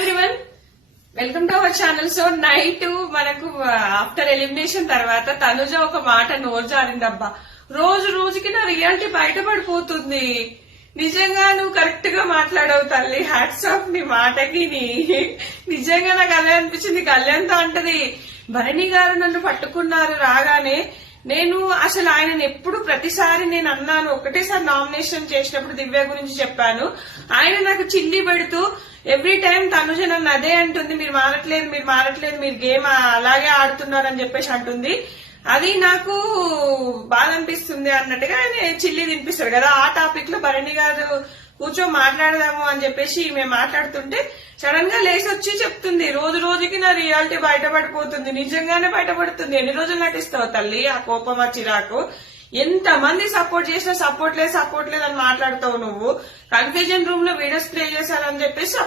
Everyone, welcome to our channel. So night మనకు after elimination తర్వాత తనుజ ఒక మాట నోరు జారిందబ్బా. రోజు రోజుకి నా రియాలిటీ బయటపడిపోతుంది. నిజంగా నువ్వు కరెక్ట్ గా మాట్లాడవు తల్లి, హ్యాట్స్ ఆఫ్ నీ మాటకి. నిజంగా నాకు అదే అనిపించింది. కళ్యాణ్తో అంటది, భరణి గారు నన్ను పట్టుకున్నారు రాగానే. నేను అసలు ఆయనను ఎప్పుడు ప్రతిసారి నేను అన్నాను, ఒకటేసారి నామినేషన్ చేసినప్పుడు దివ్య గురించి చెప్పాను. ఆయన నాకు చిల్లి పెడుతూ ఎవ్రీ టైం తనుజ నన్ను అదే అంటుంది, మీరు మారట్లేదు, మీరు గేమ్ అలాగే ఆడుతున్నారని చెప్పేసి అంటుంది. అది నాకు బాధ అనిపిస్తుంది అన్నట్టుగా ఆయన చిల్లి తినిపిస్తాడు కదా. ఆ టాపిక్ లో భరణి గారు కూర్చో మాట్లాడదాము అని చెప్పేసి మేము మాట్లాడుతుంటే సడన్ గా లేచి వచ్చి చెప్తుంది, రోజు రోజుకి నా రియాలిటీ బయటపడిపోతుంది. నిజంగానే బయటపడుతుంది. ఎన్ని రోజులు నటిస్తావు తల్లి ఆ కోపం ఆ చిరాకు? ఎంత మంది సపోర్ట్ చేసినా సపోర్ట్ లేదు అని మాట్లాడుతావు నువ్వు. కన్ఫ్యూజన్ రూమ్ లో వీడియోస్ ప్లే చేశారని చెప్పేసి